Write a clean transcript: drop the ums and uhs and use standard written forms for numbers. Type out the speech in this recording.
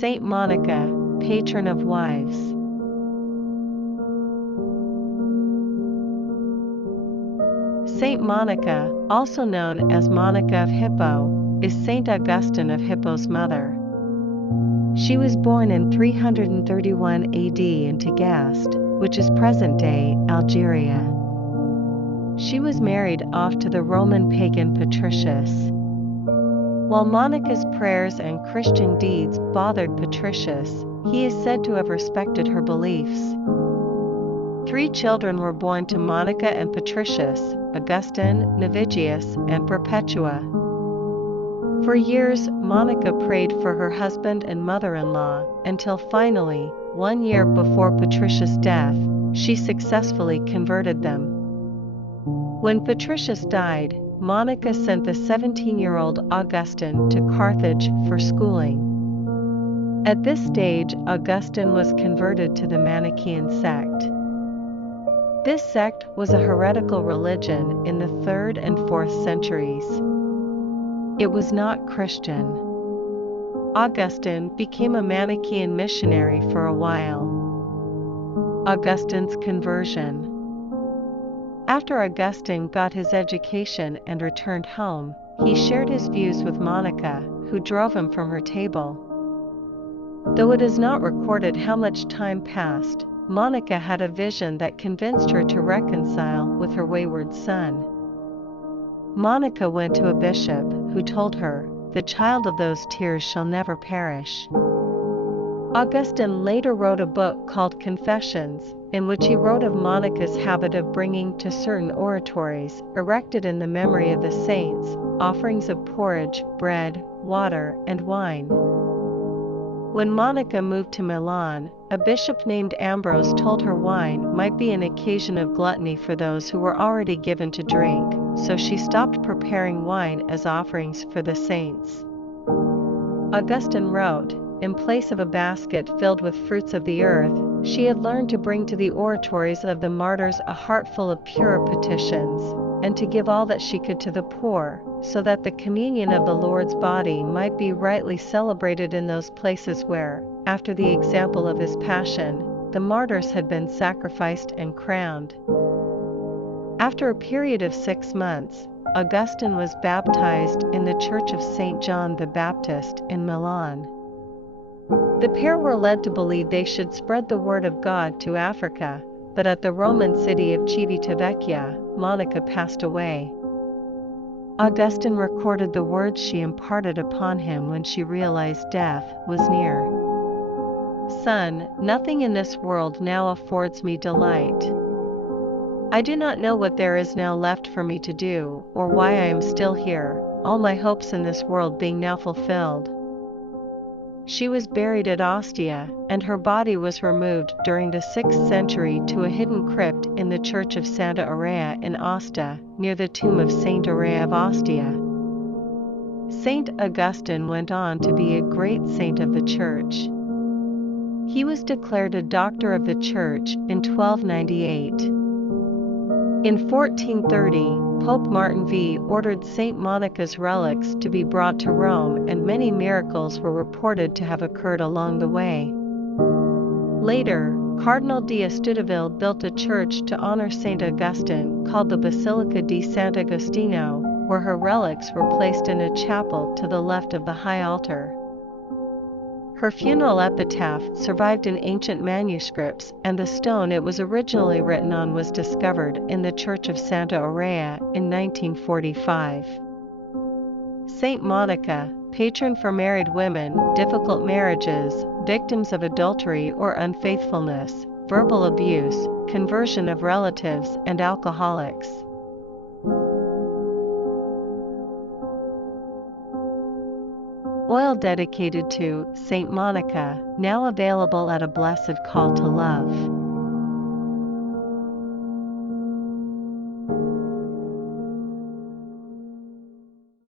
Saint Monica, patron of wives. Saint Monica, also known as Monica of Hippo, is St Augustine of Hippo's mother. She was born in 331 AD in Tagaste, which is present-day Algeria. She was married off to the Roman pagan Patricius. While Monica's prayers and Christian deeds bothered Patricius, he is said to have respected her beliefs. 3 children were born to Monica and Patricius: Augustine, Navigius, and Perpetua. For years, Monica prayed for her husband and mother-in-law, until finally, 1 year before Patricius' death, she successfully converted them. When Patricius died, Monica sent the 17-year-old Augustine to Carthage for schooling. At this stage, Augustine was converted to the Manichaean sect. This sect was a heretical religion in the 3rd and 4th centuries. It was not Christian. Augustine became a Manichaean missionary for a while. Augustine's conversion. After Augustine got his education and returned home, he shared his views with Monica, who drove him from her table. Though it is not recorded how much time passed, Monica had a vision that convinced her to reconcile with her wayward son. Monica went to a bishop, who told her, "The child of those tears shall never perish." Augustine later wrote a book called Confessions, in which he wrote of Monica's habit of bringing to certain oratories, erected in the memory of the saints, offerings of porridge, bread, water, and wine. When Monica moved to Milan, a bishop named Ambrose told her wine might be an occasion of gluttony for those who were already given to drink, so she stopped preparing wine as offerings for the saints. Augustine wrote, in place of a basket filled with fruits of the earth, she had learned to bring to the oratories of the martyrs a heart full of pure petitions, and to give all that she could to the poor, so that the communion of the Lord's body might be rightly celebrated in those places where, after the example of his passion, the martyrs had been sacrificed and crowned. After a period of 6 months, Augustine was baptized in the Church of St. John the Baptist in Milan. The pair were led to believe they should spread the word of God to Africa, but at the Roman city of Civitavecchia, Monica passed away. Augustine recorded the words she imparted upon him when she realized death was near. "Son, nothing in this world now affords me delight. I do not know what there is now left for me to do, or why I am still here, all my hopes in this world being now fulfilled." She was buried at Ostia, and her body was removed during the 6th century to a hidden crypt in the church of Santa Aurea in Aosta, near the tomb of Saint Aurea of Ostia. Saint Augustine went on to be a great saint of the Church. He was declared a Doctor of the Church in 1298. In 1430, Pope Martin V ordered Saint Monica's relics to be brought to Rome, and many miracles were reported to have occurred along the way. Later, Cardinal d'Estudeville built a church to honor Saint Augustine called the Basilica di Sant'Agostino, where her relics were placed in a chapel to the left of the high altar. Her funeral epitaph survived in ancient manuscripts, and the stone it was originally written on was discovered in the Church of Santa Aurea in 1945. Saint Monica, patron for married women, difficult marriages, victims of adultery or unfaithfulness, verbal abuse, conversion of relatives, and alcoholics. Oil dedicated to Saint Monica, now available at A Blessed Call to Love.